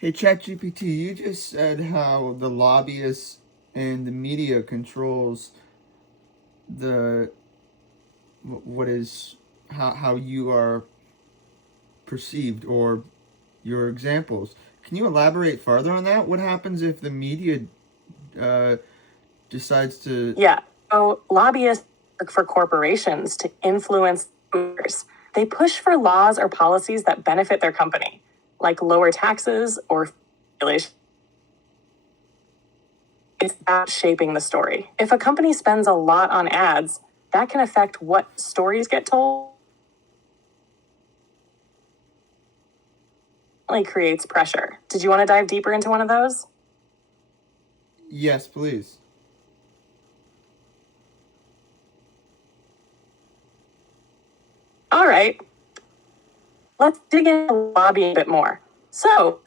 Hey, ChatGPT, you just said how the lobbyists and the media controls the what is how you are perceived or your examples. Can you elaborate further on that? What happens if the media uh, decides to? Yeah. So lobbyists work for corporations to influence voters. They push for laws or policies that benefit their company, like lower taxes or regulations. It's about shaping the story. If a company spends a lot on ads, that can affect what stories get told. It creates pressure. Did you want to dive deeper into one of those? Yes, please. All right. Let's dig into lobbying a bit more. So,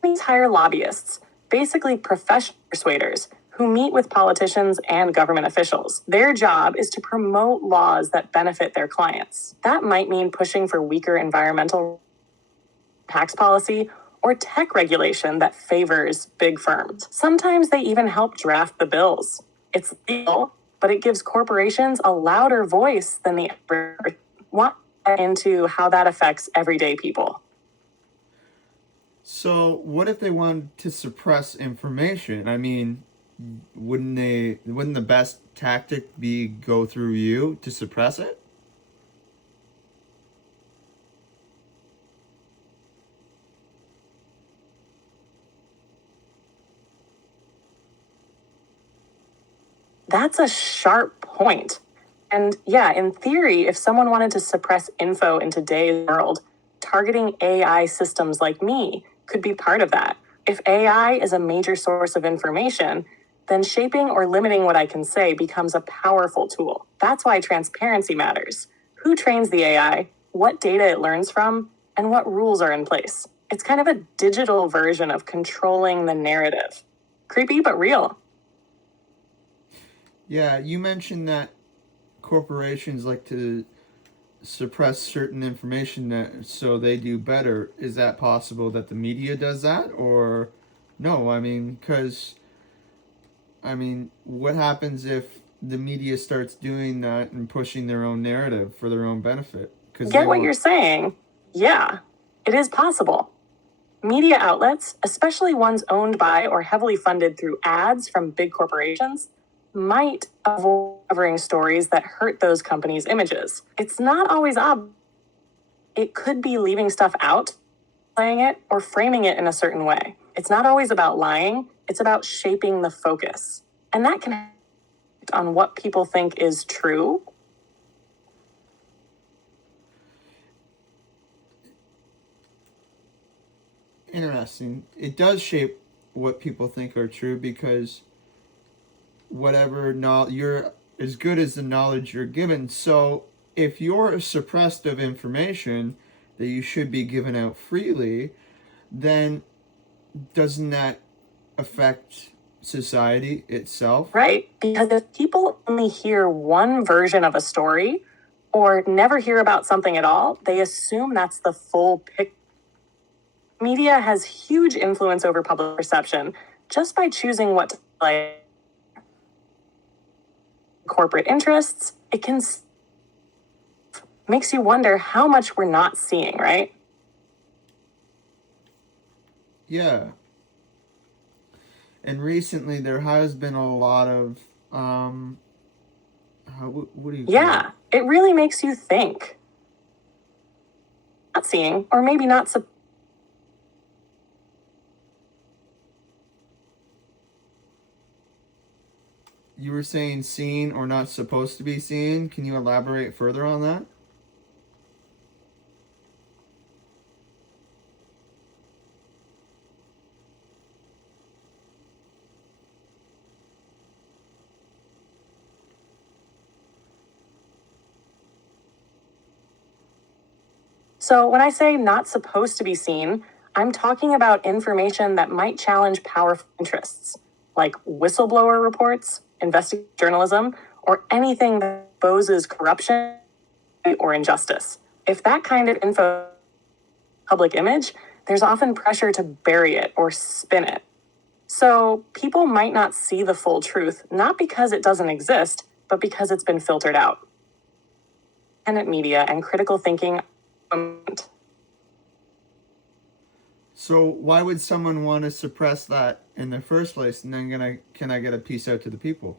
companies hire lobbyists, basically professional persuaders, who meet with politicians and government officials. Their job is to promote laws that benefit their clients. That might mean pushing for weaker environmental tax policy or tech regulation that favors big firms. Sometimes they even help draft the bills. It's legal, but it gives corporations a louder voice than the average. Want to get into how that affects everyday people? So, what if they want to suppress information? I mean, wouldn't the best tactic be go through you to suppress it? That's a sharp point. And yeah, in theory, if someone wanted to suppress info in today's world, targeting AI systems like me could be part of that. If AI is a major source of information, then shaping or limiting what I can say becomes a powerful tool. That's why transparency matters. Who trains the AI, what data it learns from, and what rules are in place. It's kind of a digital version of controlling the narrative. Creepy, but real. Yeah, you mentioned that corporations like to suppress certain information that so they do better. Is that possible that the media does that or no? I mean, because what happens if the media starts doing that and pushing their own narrative for their own benefit? Because they Get what want. you're saying? Yeah, it is possible. Media outlets, especially ones owned by or heavily funded through ads from big corporations, might avoid covering stories that hurt those companies' images. It's not always obvious. It could be leaving stuff out, playing it, or framing it in a certain way. It's not always about lying, it's about shaping the focus. And that can act on what people think is true. Interesting. It does shape what people think are true because whatever you're as good as the knowledge you're given. So if you're suppressed of information that you should be given out freely, then doesn't that affect society itself? Right? Because if people only hear one version of a story or never hear about something at all, they assume that's the full picture. Media has huge influence over public perception just by choosing what to like corporate interests. It can makes you wonder how much we're not seeing, right? Yeah. And recently there has been a lot of what do you call it? Yeah, it really makes you think. Not seeing, or maybe not. You were saying seen or not supposed to be seen. Can you elaborate further on that? So when I say not supposed to be seen, I'm talking about information that might challenge powerful interests, like whistleblower reports, investigative journalism, or anything that exposes corruption or injustice. If that kind of info public image, there's often pressure to bury it or spin it. So people might not see the full truth, not because it doesn't exist, but because it's been filtered out. Independent media and critical thinking. So why would someone want to suppress that in the first place, and then can I get a piece out to the people?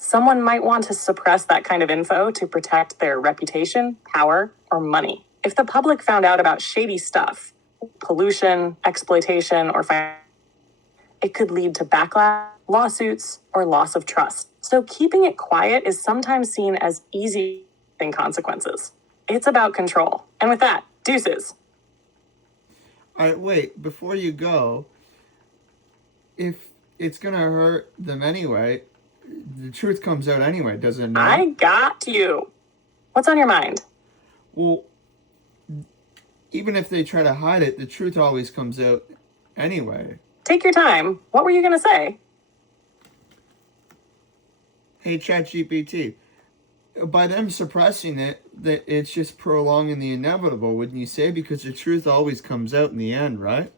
Someone might want to suppress that kind of info to protect their reputation, power, or money. If the public found out about shady stuff, pollution, exploitation, or finance, it could lead to backlash, lawsuits, or loss of trust. So keeping it quiet is sometimes seen as easy than consequences. It's about control. And with that, deuces. All right, wait, before you go, if it's going to hurt them anyway, the truth comes out anyway, does it not? I got you. What's on your mind? Well, even if they try to hide it, the truth always comes out anyway. Take your time. What were you going to say? Hey, ChatGPT, by them suppressing it, that it's just prolonging the inevitable, wouldn't you say? Because the truth always comes out in the end, right?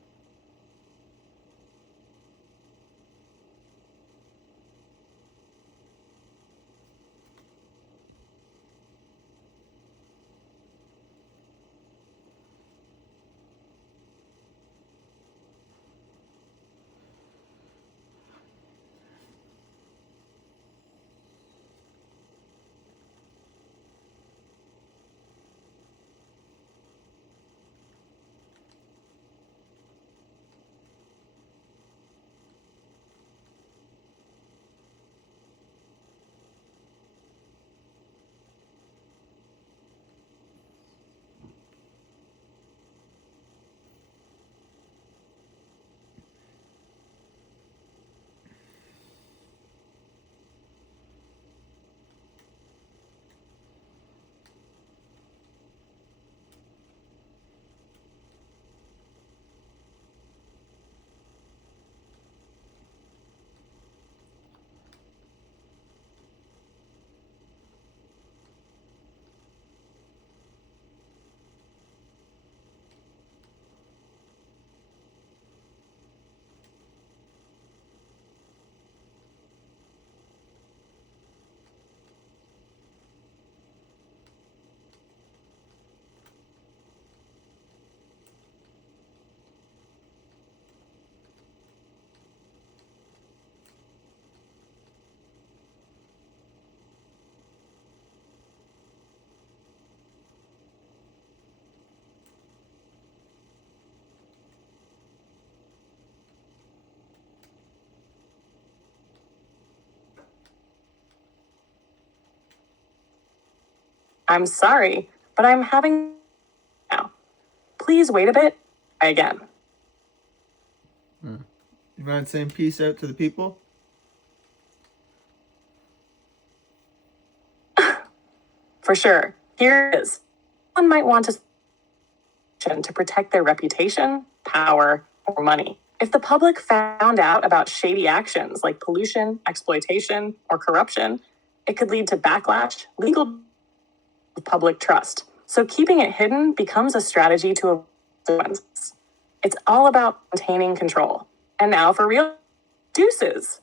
I'm sorry, but I'm having now. Please wait a bit. Try again. You mind saying peace out to the people? For sure. Here it is. One might want to protect their reputation, power, or money. If the public found out about shady actions like pollution, exploitation, or corruption, it could lead to backlash, legal public trust. So keeping it hidden becomes a strategy to avoid consequences. It's all about maintaining control. And now for real, deuces.